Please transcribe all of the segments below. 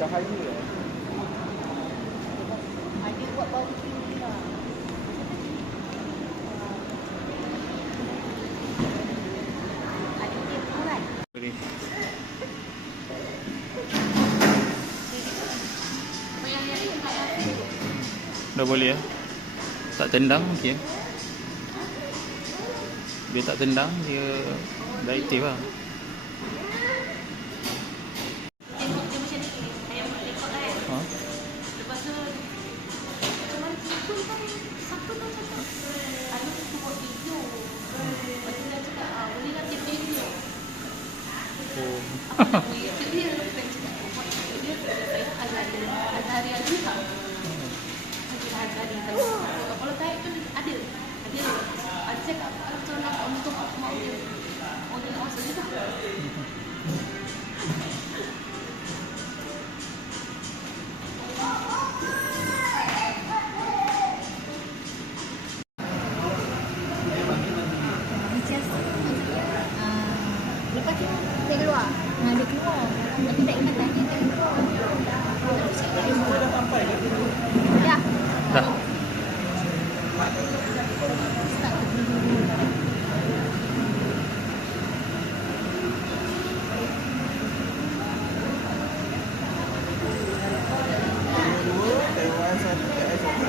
cahaya. Ada buat barbecue ni lah. Ada dia kurang. Boleh. Dah boleh ya? Tak tendang okey. Dia tak tendang, dia dah aktif lah. Tengok dia macam ni. Saya buat rekod kan. Ha? Lepas tu cuman satu kan satu kan cakap ada tu buat video. Lepas tu dia cakap boleh lah tip video. Oh. Apa nak buat YouTube dia? Saya cakap buat YouTube dia. Saya Azhari juga. Azhari kalau tarik tu ada. Ada cakap kalau nak untuk mau dia. Oh dia nak masuk juga. Lepas tu dia keluar. Dia keluar. Tapi tak ingat tanya dia keluar. Semua dah sampai ke? Dah. Dah. Dua, Taiwan, satu KS, satu.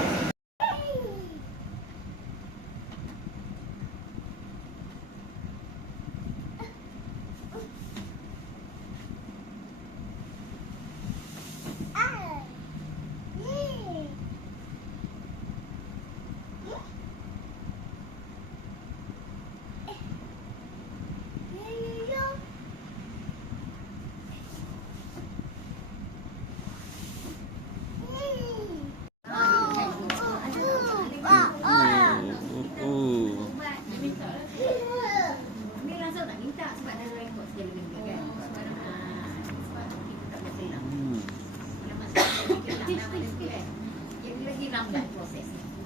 Dia lagi lambat prosesnya.